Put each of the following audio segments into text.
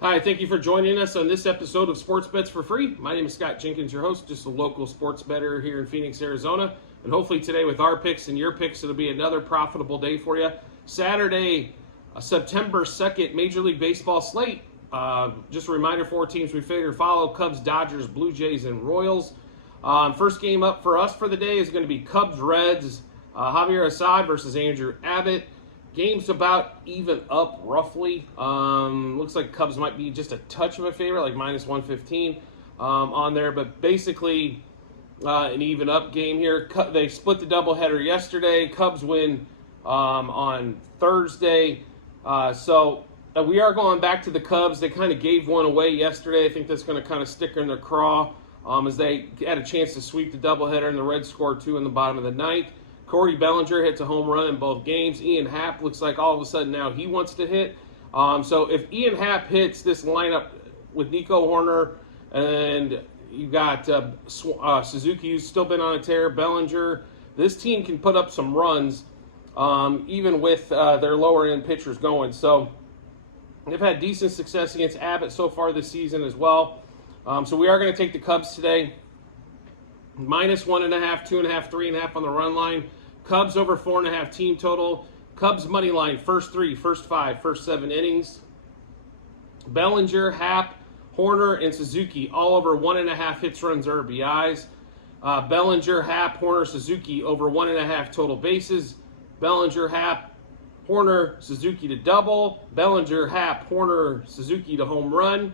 Hi, thank you for joining us on this episode of Sports Bets for Free. My name is Scott Jenkins, your host, just a local sports bettor here in Phoenix, Arizona. And hopefully today with our picks and your picks, it'll be another profitable day for you. Saturday, September 2nd, Major League Baseball slate. Just a reminder, 4 teams we figure follow: Cubs, Dodgers, Blue Jays, and Royals. First game up for us for the day is going to be Cubs-Reds, Javier Assad versus Andrew Abbott. Game's about even up roughly. Looks like Cubs might be just a touch of a favorite, like minus 115 on there. But basically, an even up game here. They split the doubleheader yesterday. Cubs win on Thursday. So we are going back to the Cubs. They kind of gave one away yesterday. I think that's going to kind of stick in their craw as they had a chance to sweep the doubleheader, and the Reds scored 2 in the bottom of the ninth. Cody Bellinger hits a home run in both games. Ian Happ looks like all of a sudden now he wants to hit. So if Ian Happ hits this lineup with Nico Horner, and you've got Suzuki, who's still been on a tear, Bellinger, this team can put up some runs even with their lower-end pitchers going. So they've had decent success against Abbott so far this season as well. So we are going to take the Cubs today. Minus 1.5, 2.5, 3.5 on the run line. Cubs over 4.5 team total. Cubs money line, first 3, first 5, first 7 innings. Bellinger, Happ, Horner, and Suzuki all over 1.5 hits, runs, RBIs. Bellinger, Happ, Horner, Suzuki over 1.5 total bases. Bellinger, Happ, Horner, Suzuki to double. Bellinger, Happ, Horner, Suzuki to home run.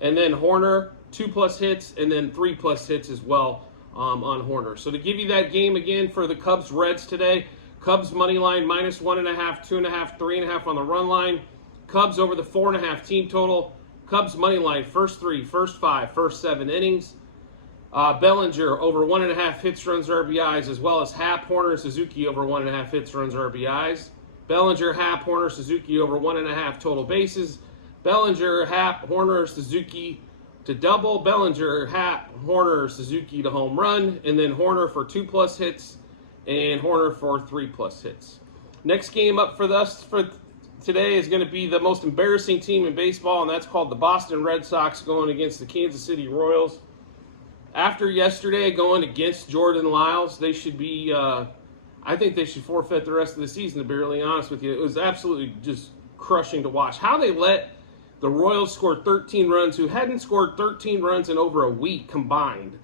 And then Horner, 2+ hits, and then 3+ hits as well. On Horner. So to give you that game again for the Cubs-Reds today, Cubs money line minus 1.5, 2.5, 3.5 on the run line. Cubs over the 4.5 team total. Cubs money line first 3, first 5, first 7 innings. Bellinger over 1.5 hits, runs, RBIs, as well as Happ, Horner, Suzuki over 1.5 hits, runs, RBIs. Bellinger, Happ, Horner, Suzuki over 1.5 total bases. Bellinger, Happ, Horner, Suzuki to double. Bellinger, Happ, Horner, Suzuki to home run, and then Horner for 2+ hits and Horner for 3+ hits. Next game up for us for today is going to be the most embarrassing team in baseball, and that's called the Boston Red Sox going against the Kansas City Royals. After yesterday going against Jordan Lyles, they should be, I think they should forfeit the rest of the season, to be really honest with you. It was absolutely just crushing to watch. How they let the Royals scored 13 runs, who hadn't scored 13 runs in over a week combined,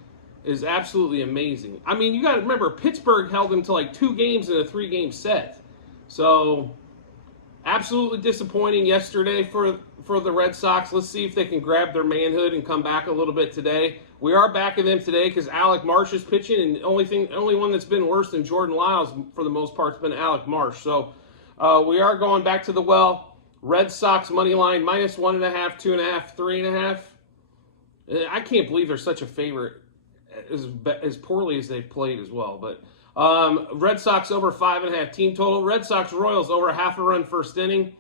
is absolutely amazing. I mean, you got to remember, Pittsburgh held them to like 2 games in a 3-game set. So, absolutely disappointing yesterday for the Red Sox. Let's see if they can grab their manhood and come back a little bit today. We are backing them today because Alec Marsh is pitching, and the only one that's been worse than Jordan Lyles for the most part has been Alec Marsh. So, we are going back to the well. Red Sox money line minus 1.5, 2.5, 3.5. I can't believe they're such a favorite as poorly as they've played as well. But Red Sox over 5.5 team total. Red Sox Royals over 0.5 run first inning.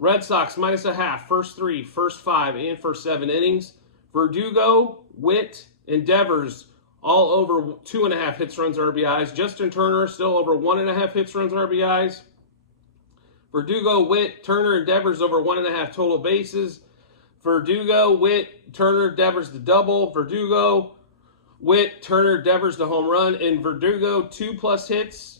Red Sox minus 0.5 first 3, first 5, and first 7 innings. Verdugo, Witt, and Devers all over 2.5 hits, runs, RBIs. Justin Turner still over 1.5 hits, runs, RBIs. Verdugo, Witt, Turner, and Devers over 1.5 total bases. Verdugo, Witt, Turner, Devers to double. Verdugo, Witt, Turner, Devers to home run. And Verdugo, 2+ hits.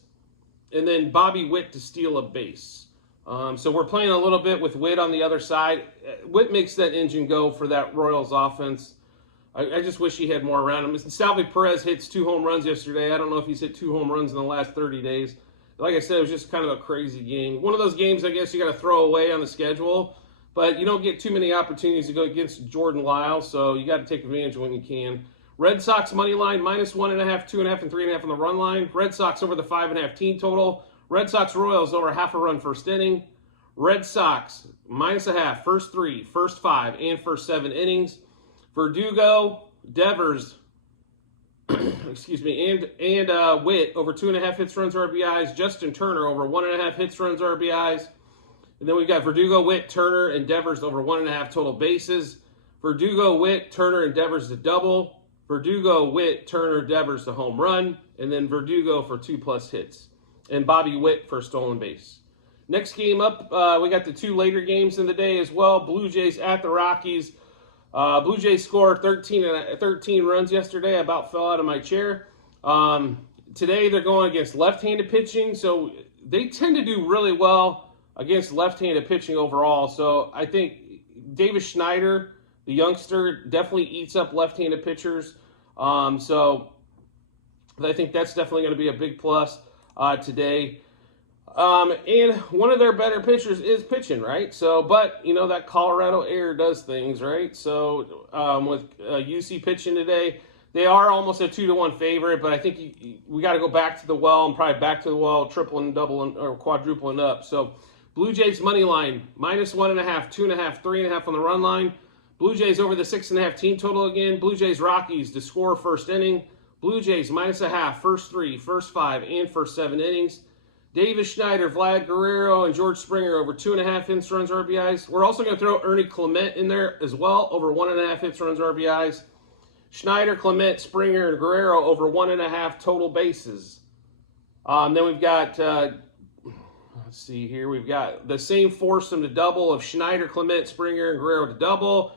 And then Bobby Witt to steal a base. So we're playing a little bit with Witt on the other side. Witt makes that engine go for that Royals offense. I just wish he had more around him. Salvi Perez hits 2 home runs yesterday. I don't know if he's hit 2 home runs in the last 30 days. Like I said, it was just kind of a crazy game. One of those games, I guess, you got to throw away on the schedule, but you don't get too many opportunities to go against Jordan Lyles, so you got to take advantage when you can. Red Sox money line minus 1.5, 2.5, and 3.5 on the run line. Red Sox over the 5.5 team total. Red Sox Royals over 0.5 run first inning. Red Sox minus 0.5 first 3, first 5, and first 7 innings. Verdugo, Devers, excuse me, and Witt over 2.5 hits, runs, RBIs. Justin Turner over 1.5 hits, runs, RBIs. And then we've got Verdugo, Witt, Turner, and Devers over 1.5 total bases. Verdugo, Witt, Turner, and Devers to double. Verdugo, Witt, Turner, Devers to home run. And then Verdugo for 2+ hits. And Bobby Witt for stolen base. Next game up, we got the two later games in the day as well. Blue Jays at the Rockies. Blue Jays scored 13 runs yesterday. I about fell out of my chair. Today they're going against left-handed pitching, so they tend to do really well against left-handed pitching overall. So I think Davis Schneider, the youngster, definitely eats up left-handed pitchers. So I think that's definitely going to be a big plus today. And one of their better pitchers is pitching, right? So, but, that Colorado air does things, right? So, with UC pitching today, they are almost a 2-1 favorite, but I think we got to go back to the well and probably back to the well, tripling, doubling, or quadrupling up. So, Blue Jays money line, -1.5, 2.5, 3.5 on the run line. Blue Jays over the 6.5 team total again. Blue Jays Rockies to score first inning. Blue Jays -0.5, first 3, first 5, and first 7 innings. Davis Schneider, Vlad Guerrero, and George Springer over 2.5 hits, runs, RBIs. We're also going to throw Ernie Clement in there as well, over 1.5 hits, runs, RBIs. Schneider, Clement, Springer, and Guerrero over 1.5 total bases. Then we've got, let's see here, we've got the same foursome to double of Schneider, Clement, Springer, and Guerrero to double.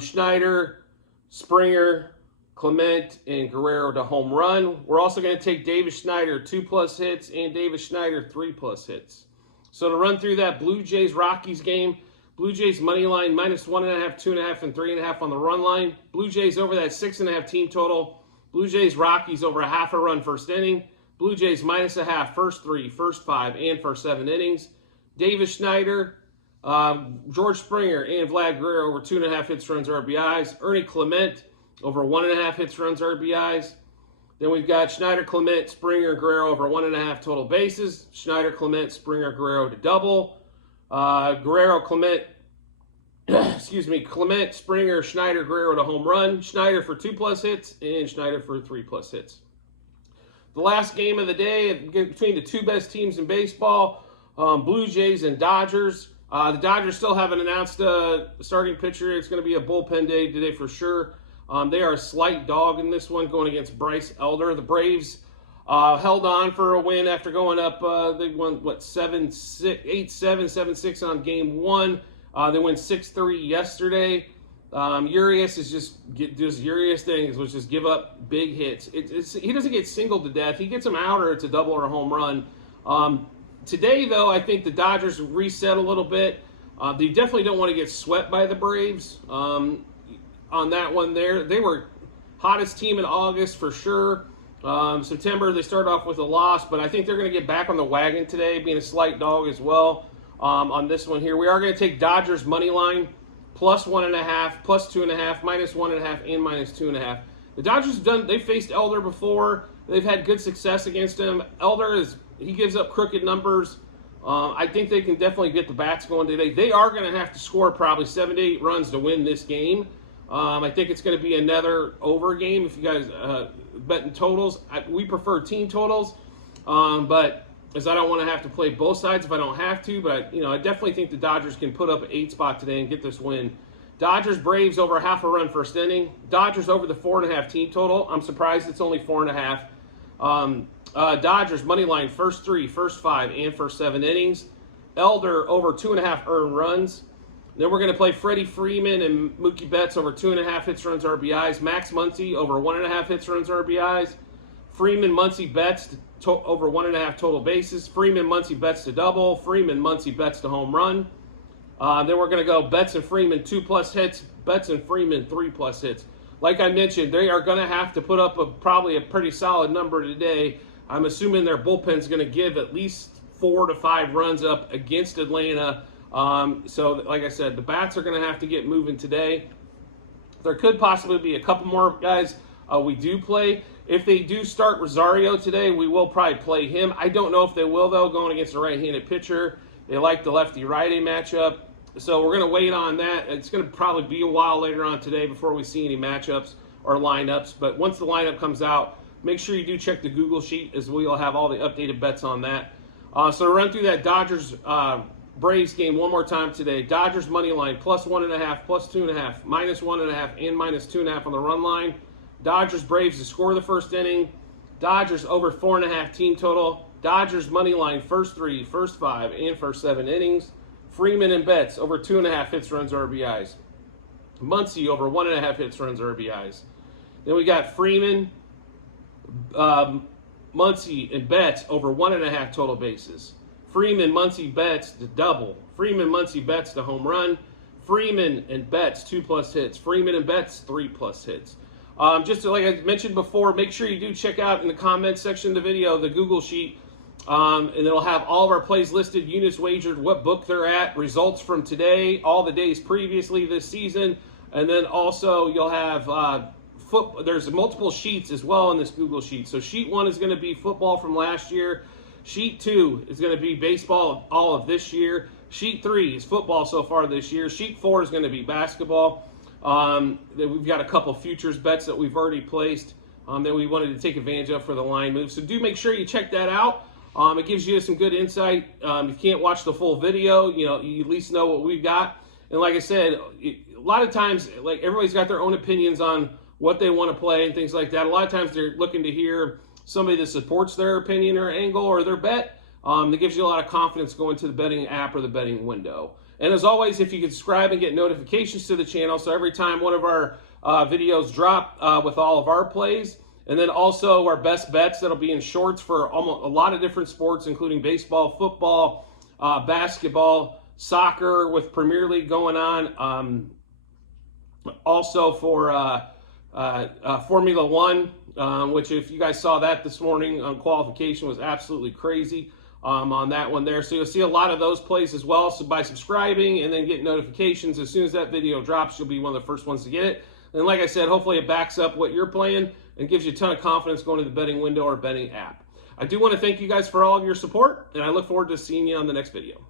Schneider, Springer, Clement, and Guerrero to home run. We're also going to take Davis Schneider 2+ hits and Davis Schneider 3+ hits. So to run through that Blue Jays Rockies game, Blue Jays money line -1.5, 2.5, and 3.5 on the run line. Blue Jays over that 6.5 team total. Blue Jays Rockies over 1/2 a run first inning. Blue Jays -0.5 first 3, first 5, and first 7 innings. Davis Schneider, George Springer, and Vlad Guerrero over 2.5 hits, runs, RBIs. Ernie Clement over 1.5 hits, runs, RBIs. Then we've got Schneider, Clement, Springer, Guerrero over 1.5 total bases. Schneider, Clement, Springer, Guerrero to double. Guerrero, Clement, Clement, Springer, Schneider, Guerrero to home run. Schneider for 2+ hits and Schneider for 3+ hits. The last game of the day between the two best teams in baseball, Blue Jays and Dodgers. The Dodgers still haven't announced a starting pitcher. It's going to be a bullpen day today for sure. They are a slight dog in this one, going against Bryce Elder. The Braves held on for a win after going up. They won, 7-6, 8-7, 7-6 on game 1. They went 6-3 yesterday. Urias is just Urias things, which is give up big hits. He doesn't get singled to death. He gets them out, or it's a double or a home run. Today, though, I think the Dodgers reset a little bit. They definitely don't want to get swept by the Braves. On that one there, they were hottest team in August for sure. September, they started off with a loss, but I think they're going to get back on the wagon today, being a slight dog as well. On this one here, we are going to take Dodgers money line +1.5, +2.5, -1.5, and -2.5. The Dodgers they faced Elder before. They've had good success against him. Elder he gives up crooked numbers. I think they can definitely get the bats going today. They are going to have to score probably 7 to 8 runs to win this game. I think it's going to be another over game if you guys betting totals. We prefer team totals, but as I don't want to have to play both sides if I don't have to. But I definitely think the Dodgers can put up an 8 spot today and get this win. Dodgers Braves over 1/2 a run first inning. Dodgers over the 4.5 team total. I'm surprised it's only 4.5. Dodgers money line first 3, first 5, and first 7 innings. Elder over 2.5 earned runs. Then we're going to play Freddie Freeman and Mookie Betts over 2.5 hits, runs, RBIs. Max Muncy over 1.5 hits, runs, RBIs. Freeman, Muncy, Betts over 1.5 total bases. Freeman, Muncy, Betts to double. Freeman, Muncy, Betts to home run. Then we're going to go Betts and Freeman 2+ hits. Betts and Freeman 3+ hits. Like I mentioned, they are going to have to put up probably a pretty solid number today. I'm assuming their bullpen's going to give at least 4 to 5 runs up against Atlanta. So, like I said, the bats are going to have to get moving today. There could possibly be a couple more guys we do play. If they do start Rosario today, we will probably play him. I don't know if they will, though, going against a right-handed pitcher. They like the lefty-righty matchup. So we're going to wait on that. It's going to probably be a while later on today before we see any matchups or lineups. But once the lineup comes out, make sure you do check the Google sheet, as we'll have all the updated bets on that. So to run through that Dodgers Braves game one more time today. Dodgers money line +1.5, +2.5, -1.5, and -2.5 on the run line. Dodgers Braves to score the first inning. Dodgers over 4.5 team total. Dodgers money line, first 3, first 5, and first 7 innings. Freeman and Betts over 2.5 hits, runs, RBIs. Muncy over 1.5 hits, runs, RBIs. Then we got Freeman, Muncy, and Betts over 1.5 total bases. Freeman, Muncy, Betts to double. Freeman, Muncy, Betts to home run. Freeman and Betts 2+ hits. Freeman and Betts 3+ hits. Just like I mentioned before, make sure you do check out in the comments section of the video the Google sheet, and it'll have all of our plays listed, units wagered, what book they're at, results from today, all the days previously this season, and then also you'll have there's multiple sheets as well in this Google sheet. So sheet 1 is going to be football from last year. Sheet 2 is going to be baseball all of this year. Sheet 3 is football so far this year. Sheet 4 is going to be basketball. We've got a couple futures bets that we've already placed that we wanted to take advantage of for the line move. So do make sure you check that out. It gives you some good insight. If you can't watch the full video, you at least know what we've got. And like I said, a lot of times, like everybody's got their own opinions on what they want to play and things like that. A lot of times they're looking to hear somebody that supports their opinion or angle or their bet. That gives you a lot of confidence going to the betting app or the betting window. And as always, if you could subscribe and get notifications to the channel, so every time one of our videos drop with all of our plays, and then also our best bets that'll be in shorts for almost a lot of different sports, including baseball, football, basketball, soccer with Premier League going on. Also for Formula One, which if you guys saw that this morning on qualification was absolutely crazy on that one there. So you'll see a lot of those plays as well. So by subscribing and then getting notifications, as soon as that video drops, you'll be one of the first ones to get it. And like I said, hopefully it backs up what you're playing and gives you a ton of confidence going to the betting window or betting app. I do want to thank you guys for all of your support, and I look forward to seeing you on the next video.